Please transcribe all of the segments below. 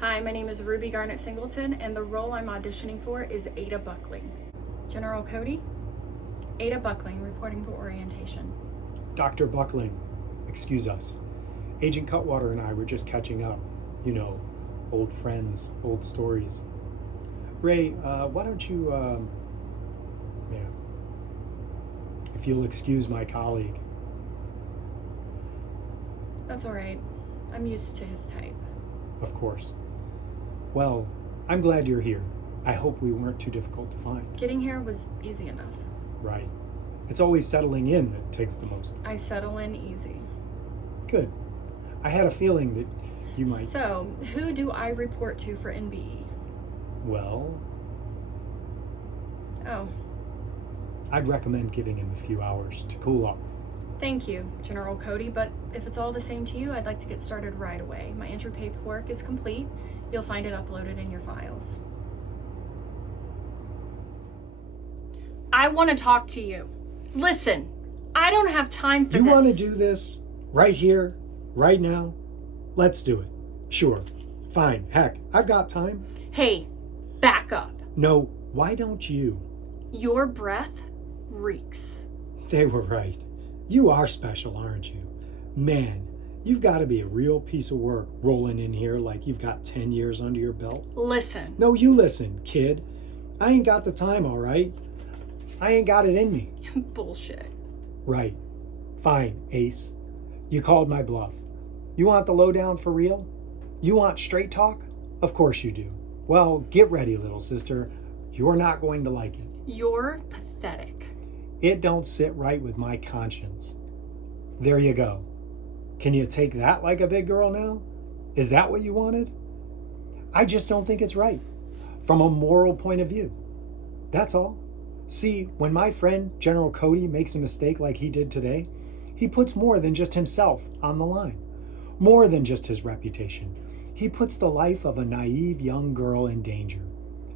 Hi, my name is Ruby Garnet Singleton, and the role I'm auditioning for is Ada Buckling. General Cody? Ada Buckling, reporting for orientation. Dr. Buckling, excuse us. Agent Cutwater and I were just catching up. You know, old friends, old stories. Ray, why don't you, if you'll excuse my colleague. That's all right. I'm used to his type. Of course. Well, I'm glad you're here. I hope we weren't too difficult to find. Getting here was easy enough. Right. It's always settling in that takes the most. I settle in easy. Good. I had a feeling that you might... So, who do I report to for NBE? Well... Oh. I'd recommend giving him a few hours to cool off. Thank you, General Cody, but if it's all the same to you, I'd like to get started right away. My entry paperwork is complete. You'll find it uploaded in your files. I want to talk to you. Listen, I don't have time for this. You want to do this right here, right now? Let's do it. Sure. Fine. Heck, I've got time. Hey, back up. No, why don't you? Your breath reeks. They were right. You are special, aren't you? Man, you've got to be a real piece of work rolling in here like you've got 10 years under your belt. Listen. No, you listen, kid. I ain't got the time, all right? I ain't got it in me. Bullshit. Right. Fine, Ace. You called my bluff. You want the lowdown for real? You want straight talk? Of course you do. Well, get ready, little sister. You're not going to like it. You're pathetic. It don't sit right with my conscience. There you go. Can you take that like a big girl now? Is that what you wanted? I just don't think it's right. From a moral point of view. That's all. See, when my friend General Cody makes a mistake like he did today, he puts more than just himself on the line. More than just his reputation. He puts the life of a naive young girl in danger.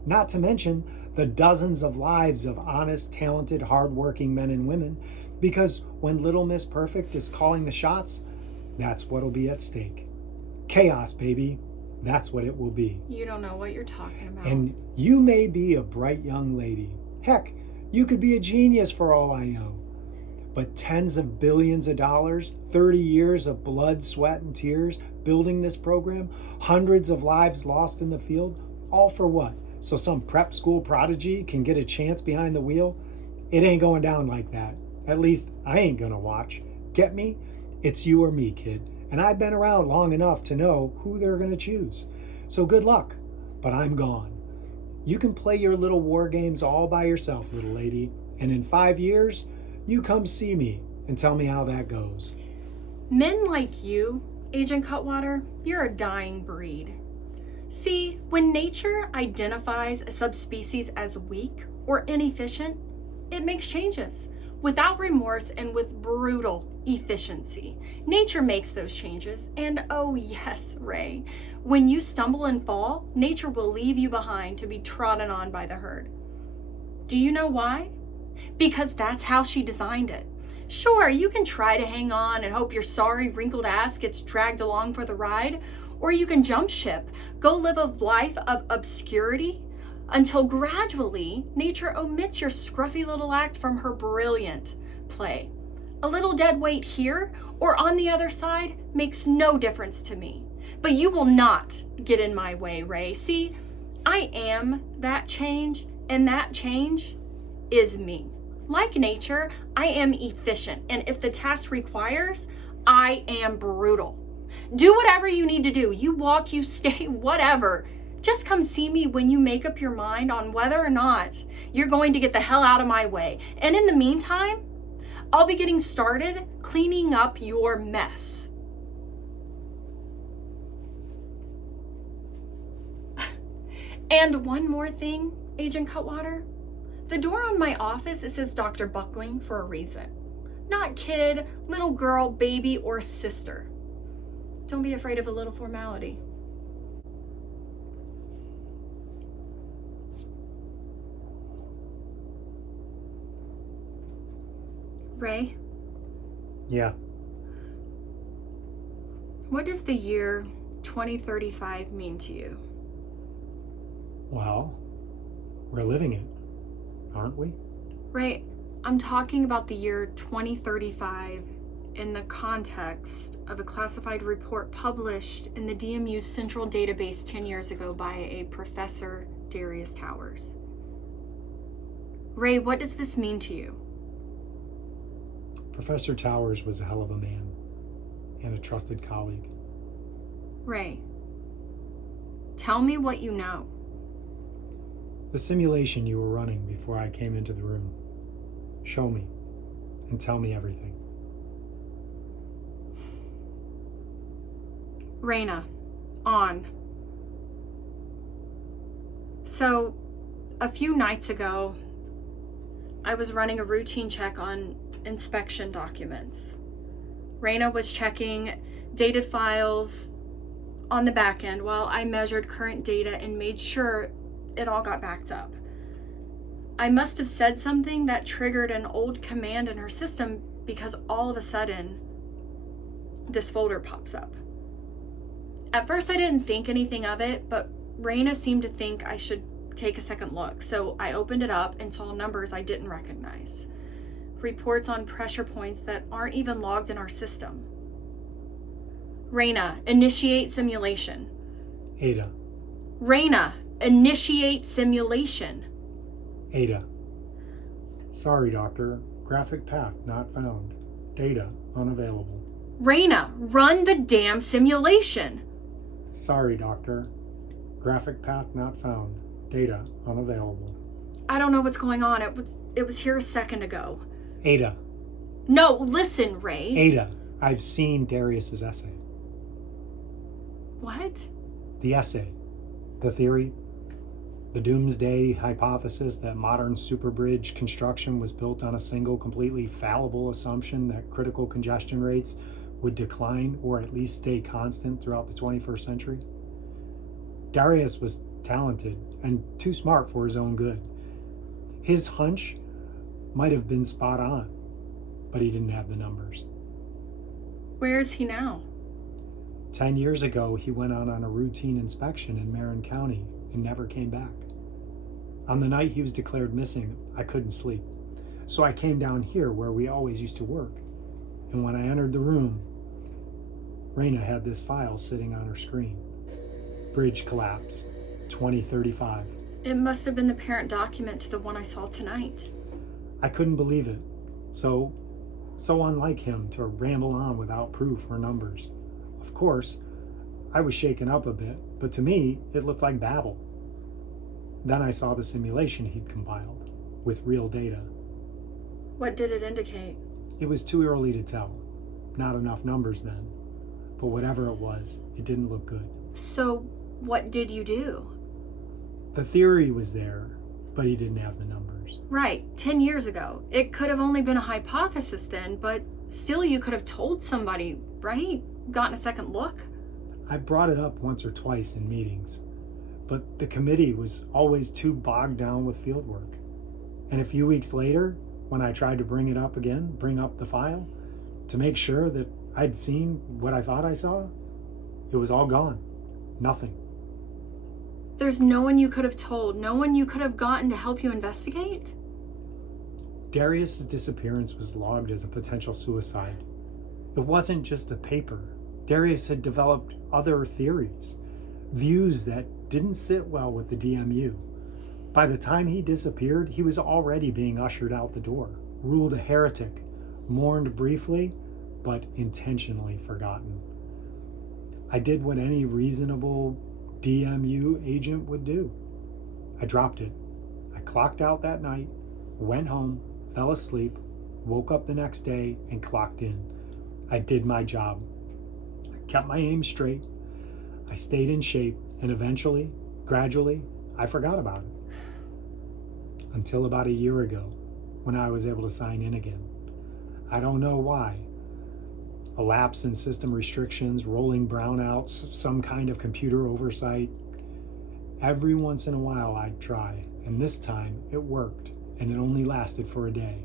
Not to mention the dozens of lives of honest, talented, hardworking men and women, because when Little Miss Perfect is calling the shots, that's what'll be at stake. Chaos, baby. That's what it will be. You don't know what you're talking about. And you may be a bright young lady. Heck, you could be a genius for all I know. But tens of billions of dollars, 30 years of blood, sweat, and tears building this program, hundreds of lives lost in the field, all for what? So some prep school prodigy can get a chance behind the wheel? It ain't going down like that. At least I ain't gonna watch. Get me? It's you or me, kid. And I've been around long enough to know who they're gonna choose. So good luck, but I'm gone. You can play your little war games all by yourself, little lady. And in 5 years, you come see me and tell me how that goes. Men like you, Agent Cutwater, you're a dying breed. See, when nature identifies a subspecies as weak or inefficient, it makes changes without remorse and with brutal efficiency. Nature makes those changes, and oh yes, Ray, when you stumble and fall, nature will leave you behind to be trodden on by the herd. Do you know why? Because that's how she designed it. Sure, you can try to hang on and hope your sorry wrinkled ass gets dragged along for the ride, or you can jump ship, go live a life of obscurity until gradually nature omits your scruffy little act from her brilliant play. A little dead weight here or on the other side makes no difference to me. But you will not get in my way, Ray. See, I am that change, and that change is me. Like nature, I am efficient, and if the task requires, I am brutal. Do whatever you need to do. You walk, you stay, whatever. Just come see me when you make up your mind on whether or not you're going to get the hell out of my way. And in the meantime, I'll be getting started cleaning up your mess. And one more thing, Agent Cutwater. The door on my office, it says Dr. Buckling for a reason. Not kid, little girl, baby, or sister. Don't be afraid of a little formality. Ray? Yeah. What does the year 2035 mean to you? Well, we're living it, aren't we? Ray, I'm talking about the year 2035 in the context of a classified report published in the DMU Central Database 10 years ago by a Professor Darius Towers. Ray, what does this mean to you? Professor Towers was a hell of a man and a trusted colleague. Ray, tell me what you know. The simulation you were running before I came into the room. Show me and tell me everything. Raina, on. So, a few nights ago, I was running a routine check on inspection documents. Raina was checking dated files on the back end while I measured current data and made sure it all got backed up. I must have said something that triggered an old command in her system because all of a sudden, this folder pops up. At first, I didn't think anything of it, but Raina seemed to think I should take a second look, so I opened it up and saw numbers I didn't recognize. Reports on pressure points that aren't even logged in our system. Raina, initiate simulation. Ada. Raina, initiate simulation. Ada. Sorry, Doctor. Graphic path not found. Data unavailable. Raina, run the damn simulation. Sorry, Doctor. Graphic path not found. Data unavailable. I don't know what's going on. It was here a second ago. Ada. No, listen, Ray. Ada, I've seen Darius's essay. What? The essay. The theory. The doomsday hypothesis that modern superbridge construction was built on a single completely fallible assumption that critical congestion rates would decline or at least stay constant throughout the 21st century. Darius was talented and too smart for his own good. His hunch might have been spot on, but he didn't have the numbers. Where is he now? 10 years ago, he went out on a routine inspection in Marin County and never came back. On the night he was declared missing, I couldn't sleep. So I came down here where we always used to work. And when I entered the room, Raina had this file sitting on her screen. Bridge collapse, 2035. It must have been the parent document to the one I saw tonight. I couldn't believe it. So unlike him to ramble on without proof or numbers. Of course, I was shaken up a bit, but to me, it looked like babble. Then I saw the simulation he'd compiled, with real data. What did it indicate? It was too early to tell. Not enough numbers then. But whatever it was, it didn't look good. So, what did you do? The theory was there, but he didn't have the numbers. Right, 10 years ago. It could have only been a hypothesis then, but still you could have told somebody, right? Gotten a second look? I brought it up once or twice in meetings, but the committee was always too bogged down with fieldwork. And a few weeks later, when I tried to bring up the file, to make sure that I'd seen what I thought I saw, it was all gone. Nothing. There's no one you could have told, no one you could have gotten to help you investigate? Darius's disappearance was logged as a potential suicide. It wasn't just a paper. Darius had developed other theories, views that didn't sit well with the DMU. By the time he disappeared, he was already being ushered out the door, ruled a heretic, mourned briefly, but intentionally forgotten. I did what any reasonable DMU agent would do. I dropped it. I clocked out that night, went home, fell asleep, woke up the next day, and clocked in. I did my job. I kept my aim straight. I stayed in shape, and eventually, gradually, I forgot about it. Until about a year ago, when I was able to sign in again. I don't know why. A lapse in system restrictions, rolling brownouts, some kind of computer oversight. Every once in a while I'd try, and this time it worked, and it only lasted for a day.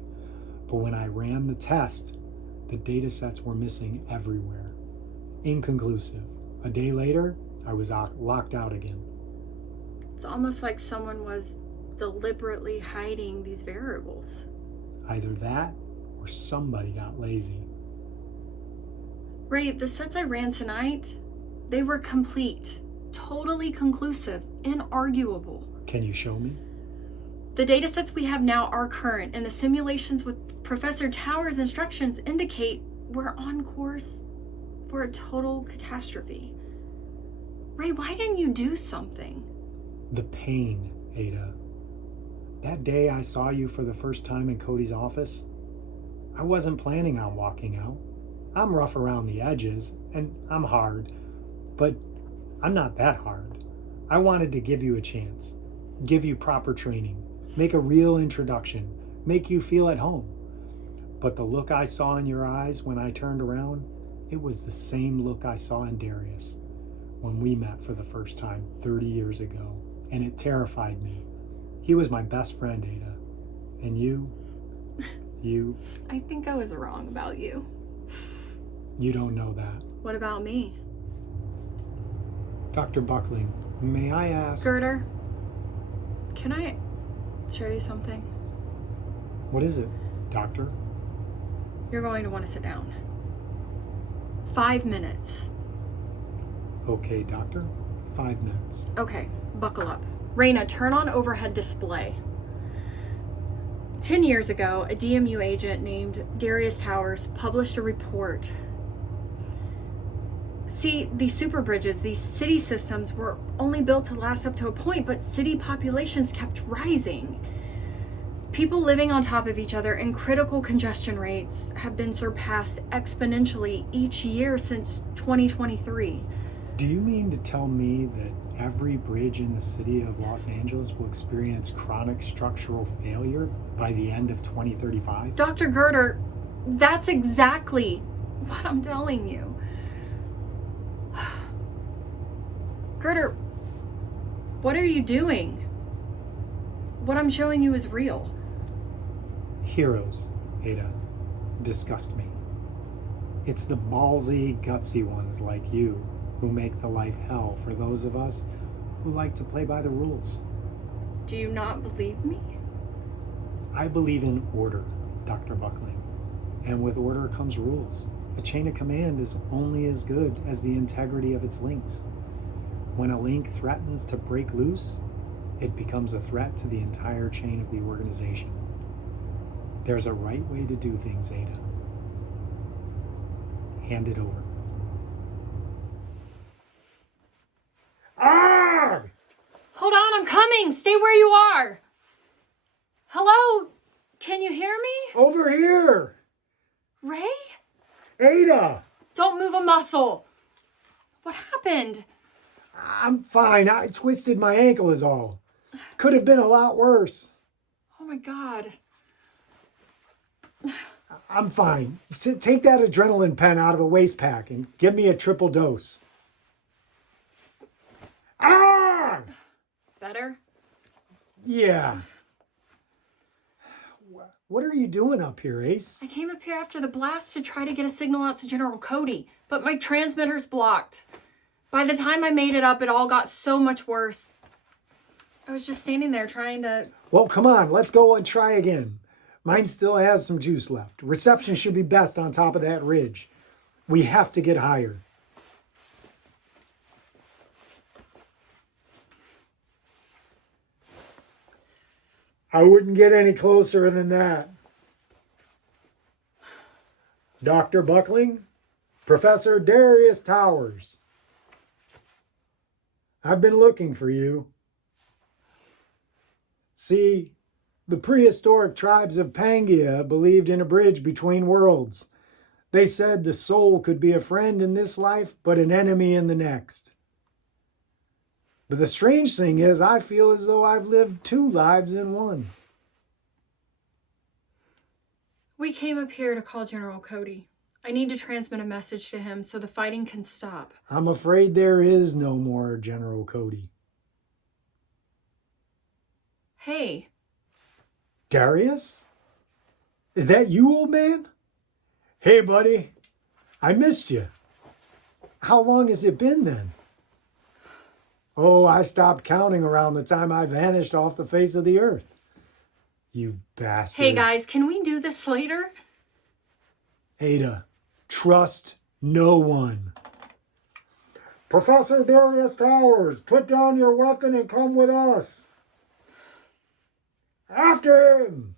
But when I ran the test, the data sets were missing everywhere. Inconclusive. A day later, I was locked out again. It's almost like someone was deliberately hiding these variables. Either that or somebody got lazy. Ray, the sets I ran tonight, they were complete, totally conclusive, inarguable. Can you show me? The data sets we have now are current, and the simulations with Professor Tower's instructions indicate we're on course for a total catastrophe. Ray, why didn't you do something? The pain, Ada. That day I saw you for the first time in Cody's office, I wasn't planning on walking out. I'm rough around the edges, and I'm hard, but I'm not that hard. I wanted to give you a chance, give you proper training, make a real introduction, make you feel at home. But the look I saw in your eyes when I turned around, it was the same look I saw in Darius when we met for the first time 30 years ago, and it terrified me. He was my best friend, Ada. And you... I think I was wrong about you. You don't know that. What about me? Dr. Buckling, may I ask... Girder, can I show you something? What is it, Doctor? You're going to want to sit down. 5 minutes. Okay, Doctor. 5 minutes. Okay, buckle up. Raina, turn on overhead display. 10 years ago, a DMU agent named Darius Towers published a report. See, these super bridges, these city systems were only built to last up to a point, but city populations kept rising. People living on top of each other and critical congestion rates have been surpassed exponentially each year since 2023. Do you mean to tell me that every bridge in the city of Los Angeles will experience chronic structural failure by the end of 2035? Dr. Girder, that's exactly what I'm telling you. Girder, what are you doing? What I'm showing you is real. Heroes, Ada, disgust me. It's the ballsy, gutsy ones like you who make the life hell for those of us who like to play by the rules. Do you not believe me? I believe in order, Dr. Buckling. And with order comes rules. A chain of command is only as good as the integrity of its links. When a link threatens to break loose, it becomes a threat to the entire chain of the organization. There's a right way to do things, Ada. Hand it over. Ah! Hold on, I'm coming. Stay where you are. Hello? Can you hear me? Over here! Ray? Ada! Don't move a muscle. What happened? I'm fine. I twisted my ankle is all. Could have been a lot worse. Oh my God. I'm fine. Take that adrenaline pen out of the waist pack and give me a triple dose. Ah! Better? Yeah. What are you doing up here, Ace? I came up here after the blast to try to get a signal out to General Cody, but my transmitter's blocked. By the time I made it up, it all got so much worse. I was just standing there trying to... Well, come on. Let's go and try again. Mine still has some juice left. Reception should be best on top of that ridge. We have to get higher. I wouldn't get any closer than that. Dr. Buckling, Professor Darius Towers. I've been looking for you. See, the prehistoric tribes of Pangaea believed in a bridge between worlds. They said the soul could be a friend in this life, but an enemy in the next. But the strange thing is, I feel as though I've lived 2 lives in one. We came up here to call General Cody. I need to transmit a message to him so the fighting can stop. I'm afraid there is no more General Cody. Hey. Darius? Is that you, old man? Hey, buddy. I missed you. How long has it been then? Oh, I stopped counting around the time I vanished off the face of the earth. You bastard. Hey guys, can we do this later? Ada, trust no one. Professor Darius Towers, put down your weapon and come with us. After him!